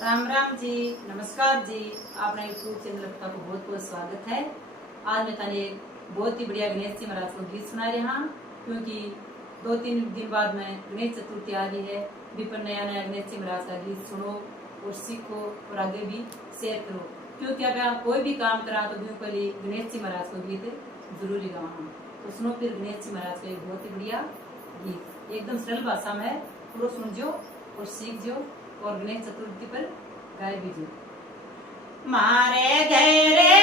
राम राम जी, नमस्कार जी। आपने YouTube channel का बहुत बहुत स्वागत है। आज मैं थाने एक बहुत ही बढ़िया गणेश जी महाराज को गीत सुना रही हूँ, क्योंकि 2-3 दिन बाद में गणेश चतुर्थी आ रही है। भी पर नया नया गणेश जी महाराज का गीत सुनो और सीखो और आगे भी शेयर करो, क्योंकि अगर आप कोई भी काम करा तो पहले गणेश जी महाराज को गीत जरूरी गाना। तो सुनो फिर गणेश जी महाराज का एक बहुत ही बढ़िया गीत, एकदम सरल भाषा में है। पूरा सुनजो और सीख जो और गणेश चतुर्थी पर गाय भी जो। मारे गए रे